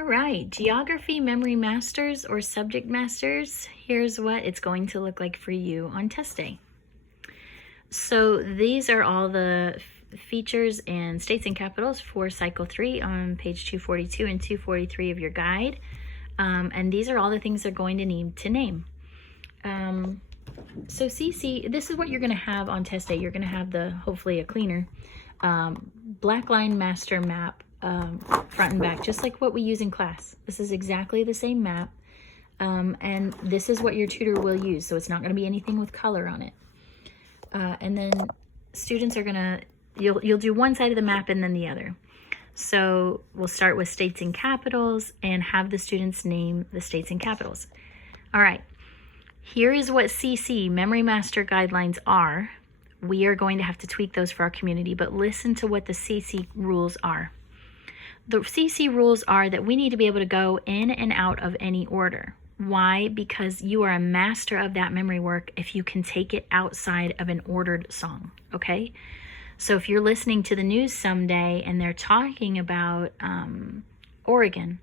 All right, Geography Memory Masters or Subject Masters, here's what it's going to look like for you on test day. So these are all the features and states and capitals for Cycle 3 on page 242 and 243 of your guide. And these are all the things they're going to need to name. So CC, this is what you're going to have on test day. You're going to have hopefully a cleaner black line master map, front and back, just like what we use in class. This is exactly the same map. And this is what your tutor will use. So it's not going to be anything with color on it. And then students are gonna, you'll do one side of the map and then the other. So we'll start with states and capitals and have the students name the states and capitals. All right, here is what CC, Memory Master Guidelines are. We are going to have to tweak those for our community, but listen to what the CC rules are. The CC rules are that we need to be able to go in and out of any order. Why? Because you are a master of that memory work if you can take it outside of an ordered song, okay? So if you're listening to the news someday and they're talking about Oregon,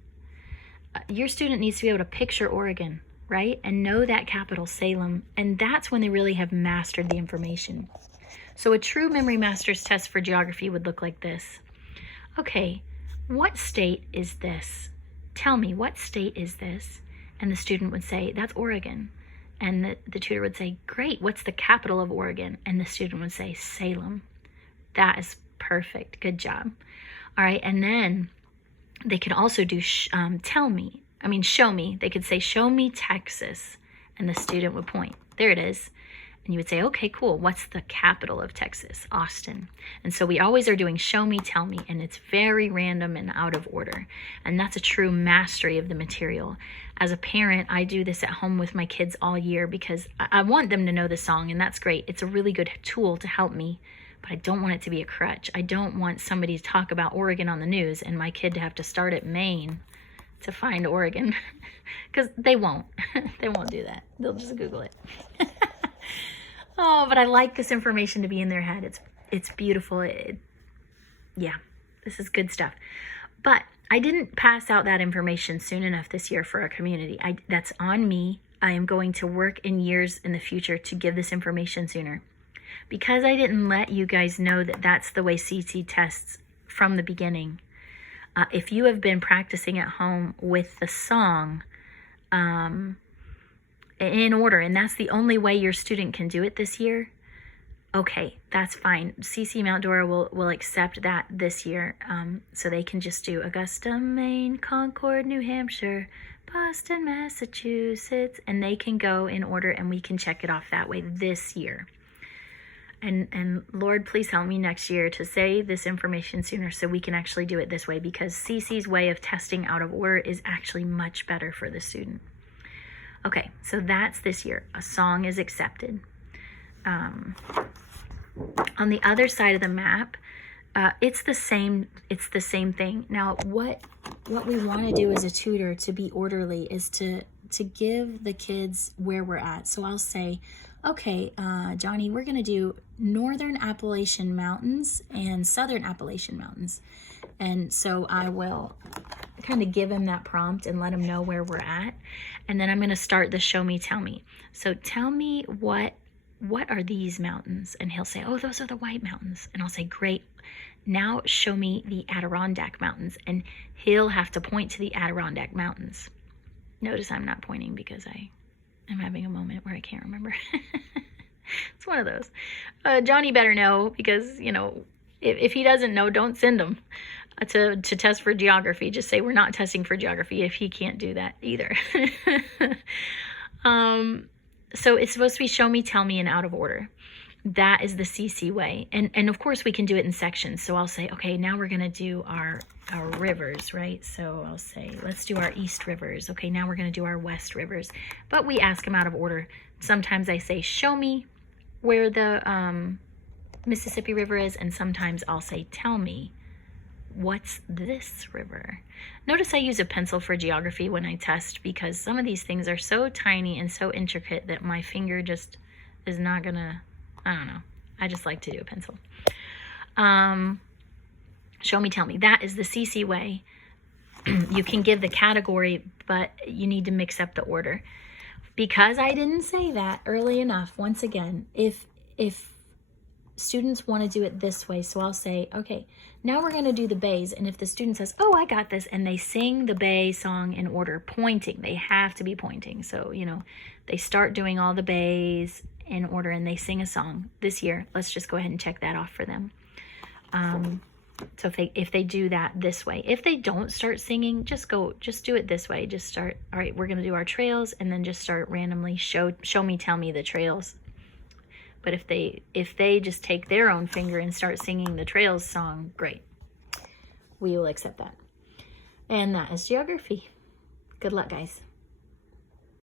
your student needs to be able to picture Oregon, right? And know that capital, Salem, and that's when they really have mastered the information. So a true memory master's test for geography would look like this. Okay, what state is this? Tell me, what state is this? And the student would say, that's Oregon. And the tutor would say, great, what's the capital of Oregon? And the student would say, Salem. That is perfect, good job. All right, and then they could also do show me. They could say, show me Texas. And the student would point, there it is. And you would say, okay, cool. What's the capital of Texas? Austin. And so we always are doing show me, tell me, and it's very random and out of order. And that's a true mastery of the material. As a parent, I do this at home with my kids all year because I want them to know the song, and that's great. It's a really good tool to help me, but I don't want it to be a crutch. I don't want somebody to talk about Oregon on the news and my kid to have to start at Maine to find Oregon, because they won't. They won't do that. They'll just Google it. Oh, but I like this information to be in their head. It's beautiful. Yeah, this is good stuff. But I didn't pass out that information soon enough this year for our community. That's on me. I am going to work in years in the future to give this information sooner. Because I didn't let you guys know that that's the way CC tests from the beginning. If you have been practicing at home with the song, in order, and that's the only way your student can do it this year, okay, that's fine. CC Mount Dora will accept that this year, so they can just do Augusta, Maine, Concord, New Hampshire, Boston, Massachusetts, and they can go in order and we can check it off that way this year. And Lord, please help me next year to say this information sooner so we can actually do it this way, because CC's way of testing out of order is actually much better for the student. Okay, so that's this year. A song is accepted. On the other side of the map, it's the same thing. Now, what we want to do as a tutor to be orderly is to give the kids where we're at. So I'll say, okay, Johnny, we're going to do Northern Appalachian Mountains and Southern Appalachian Mountains. And so I will kind of give him that prompt and let him know where we're at. And then I'm going to start the show me, tell me. So tell me what are these mountains? And he'll say, oh, those are the White Mountains. And I'll say, great. Now show me the Adirondack Mountains. And he'll have to point to the Adirondack Mountains. Notice I'm not pointing because I'm having a moment where I can't remember. It's one of those. Johnny better know, because, if he doesn't know, don't send him to test for geography. Just say we're not testing for geography if he can't do that either. So it's supposed to be show me, tell me, and out of order. That is the CC way. And of course we can do it in sections. So I'll say, okay, now we're going to do our rivers, right? So I'll say, let's do our East Rivers. Okay, now we're going to do our West Rivers. But we ask them out of order. Sometimes I say, show me where the Mississippi River is. And sometimes I'll say, tell me, what's this river? Notice I use a pencil for geography when I test, because some of these things are so tiny and so intricate that my finger just is not gonna, I don't know. I just like to do a pencil. Show me, tell me. That is the CC way. You can give the category, but you need to mix up the order. Because I didn't say that early enough, once again, if students want to do it this way, so I'll say, okay, now we're going to do the bays. And if the student says, oh, I got this, and they sing the bay song in order, pointing, they have to be pointing. So, you know, they start doing all the bays in order and they sing a song this year. Let's just go ahead and check that off for them. So if they do that this way, if they don't start singing, just do it this way. Just start, all right, we're going to do our trails, and then just start randomly show me, tell me the trails. But if they just take their own finger and start singing the trails song, great. We will accept that. And that is geography. Good luck, guys.